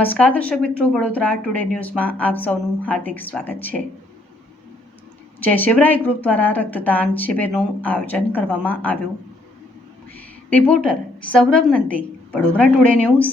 નમસ્કાર, દર્શક મિત્રો. વડોદરા ટુડે ન્યૂઝમાં આપ સૌનું હાર્દિક સ્વાગત છે. જય શિવરાય ગ્રુપ દ્વારા રક્તદાન શિબિરનું આયોજન કરવામાં આવ્યું. Reporter Saurabh Nandi, Vadodara today news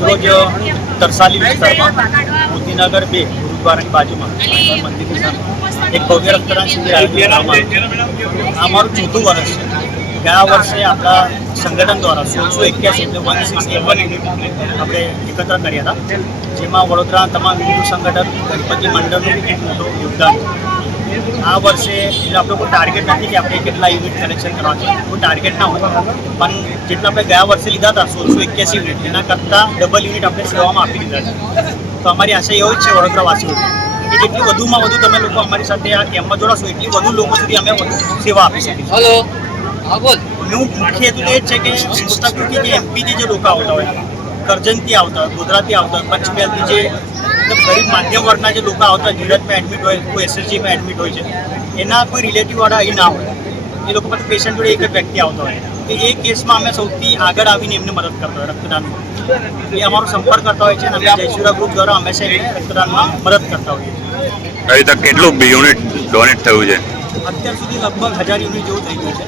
રોજ તરસાલી વિસ્તારમાં મોતીનગર બે ગુરુદ્વારાની બાજુમાં મંદિરની સામે એક ભવ્ય રક્તદાન શિબિર આયોજન કરવામાં આવ્યું. આ અમારું ચોથું વર્ષ છે ગયા વર્ષે આપણા સંગઠન દ્વારા સોળસો એક્યાસી એટલે વન સિક્સટી વન આપણે એકત્ર કર્યા હતા. જેમાં વડોદરા તમામ હિન્દુ સંગઠન, ગણપતિ મંડળનું એક મોટું યોગદાન આ વર્ષે એટલે આપણો કોઈ ટાર્ગેટ નથી કે આપણે કેટલા યુનિટ કલેક્શન કરવા છે. કોઈ ટાર્ગેટ ના હોય. પણ જેટલા આપણે ગયા વર્ષે લીધા હતા, સોળસો એક્યાસી યુનિટ એના કરતાં ડબલ યુનિટ આપણે સેવામાં આપી દીધા છે. તો અમારી આશા એવો જ છે વડોદરાવાસીઓ કે જેટલી વધુમાં વધુ તમે લોકો અમારી સાથે આ કેમ્પમાં જોડાશો એટલી વધુ લોકો સુધી અમે સેવા આપી શકીશું. મુખ્ય હેતુ એ જ છે કે મોટા ભાગે જે એમપીથી જે લોકો આવતા હોય કરજણથી આવતા હોય ગોધરાથી આવતા હોય પંચમહાલથી જે ગરીબ માધ્યમ વર્ગના જે લોકો આવતા ધીરજમાં એડમિટ હોય કોઈ એસએસજીમાં એડમિટ હોય છે એના કોઈ રિલેટિવવાળા અહીં ના હોય. એ લોકો પાસે પેશન્ટ જોડે એક જ વ્યક્તિ આવતા હોય. તો એ કેસમાં અમે સૌથી આગળ આવીને એમને મદદ કરતા હોય રક્તદાનમાં એ અમારો સંપર્ક કરતા હોય છે અને અમે જયસુરા ગ્રુપ દ્વારા હંમેશા એમને રક્તદાનમાં મદદ કરતા હોઈએ છીએ. તક કેટલું યુનિટ ડોનેટ થયું છે? અત્યાર સુધી લગભગ હજાર યુનિટ જેવું થઈ ગયું છે.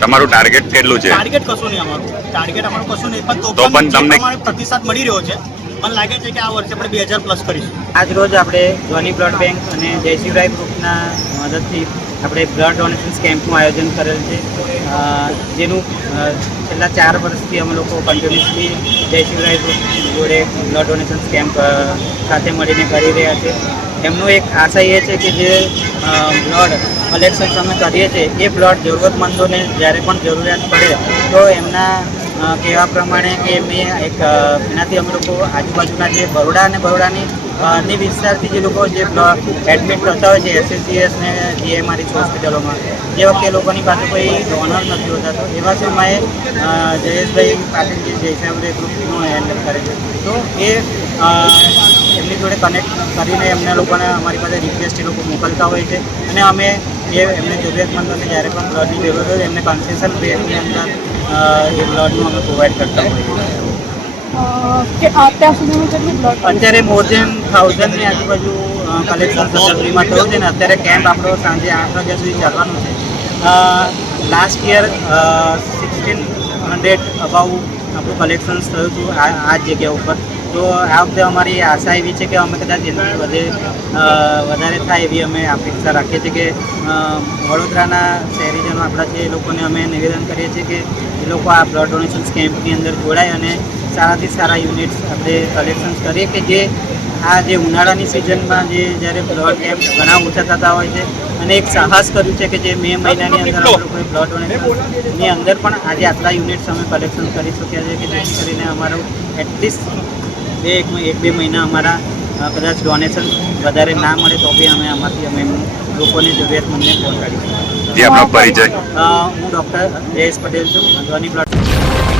તમારું ટાર્ગેટ કેટલું છે? ટાર્ગેટ કશું નહીં અમારું. ટાર્ગેટ અમારું કશું નહીં પણ તો પણ તમને- પ્રતિસાદ મળી રહ્યો છે મને લાગે છે કે આ વર્ષે આપણે બે હજાર પ્લસ કરીશું. આજ રોજ આપણે ધ્વની બ્લડ બેંક અને જયશિવરાય ગ્રુપના મદદથી આપણે બ્લડ ડોનેશન કેમ્પનું આયોજન કરેલ છે. જેનું છેલ્લા ચાર વર્ષથી અમે લોકો કન્ટિન્યુઅસલી જયશિવરાય ગ્રુપ જોડે બ્લડ ડોનેશન કેમ્પ સાથે મળીને કરી રહ્યા છે. એમનો એક આશય એ છે કે જે બ્લડ કલેક્શન અમે કરીએ છીએ, એ બ્લડ જરૂરતમંદોને જ્યારે પણ જરૂરિયાત પડે, તો એમના કહેવા પ્રમાણે કે મેં એક એનાથી અમે લોકો આજુબાજુના જે બરોડા અને બરોડાની ની વિસ્તારથી જે લોકો જે એડમિટ થતા હોય છે એસએસસીએસ ને જીએમઆરએચ હોસ્પિટલોમાં જે વખતે લોકોની પાસે કોઈ ડોનર નથી હોતા, તો એવા સમયે જયેશભાઈ પાટીલ જે જયસાબરે ગ્રુપનું હેન્ડલ કરે છે. તો એ એમની જોડે કનેક્ટ કરીને એમને લોકોને અમારી પાસે રિક્વેસ્ટ એ લોકો મોકલતા હોય છે. અને અમે એ એમને જરૂરિયાતમંદોને જ્યારે પણ બ્લડની જરૂર હોય એમને કન્સેશન રેટની અંદર એ બ્લડનું અમે પ્રોવાઈડ કરતા હોઈએ છીએ. અત્યાર મોર દેન થાઉઝન્ડની આજુબાજુ કલેક્શન સત્તરવીમાં થયું છે ને અત્યારે કેમ્પ આપણો સાંજે આઠ વાગ્યા સુધી ચાલવાનો છે. Last year sixteen hundred about આપણું કલેક્શન્સ થયું હતું આ આ જગ્યા ઉપર. તો આ વખતે અમારી આશા એવી છે કે અમે કદાચ એનાથી વધે વધારે થાય એવી અમે અપેક્ષા રાખીએ છીએ કે વડોદરાના શહેરીજનો આપણા છે એ લોકોને અમે નિવેદન કરીએ છીએ કે એ લોકો આ બ્લડ ડોનેશન કેમ્પની અંદર જોડાય અને સારાથી સારા યુનિટ્સ આપણે કલેક્શન્સ કરીએ કે જે આ જે ઉનાળાની સિઝનમાં જે જ્યારે બ્લડ કેમ્પ ઘણા ઓછા થતા હોય છે અને એક સાહસ કર્યું છે કે જે મે મહિનાની અંદર અમે લોકોએ બ્લડ ડોનેશનની અંદર પણ આજે આટલા યુનિટ્સ અમે કલેક્શન કરી શક્યા છે કે જેથી કરીને અમારું એટલીસ્ટ બે એક એક બે મહિના અમારા કદાચ ડોનેશન વધારે ના મળે તો બી અમે આમાંથી અમે લોકોને જરૂરિયાતમંદને પહોંચાડીશું જે આપનો પરિચય. હું ડૉક્ટર જયેશ પટેલ છું ધ્વની બ્લડ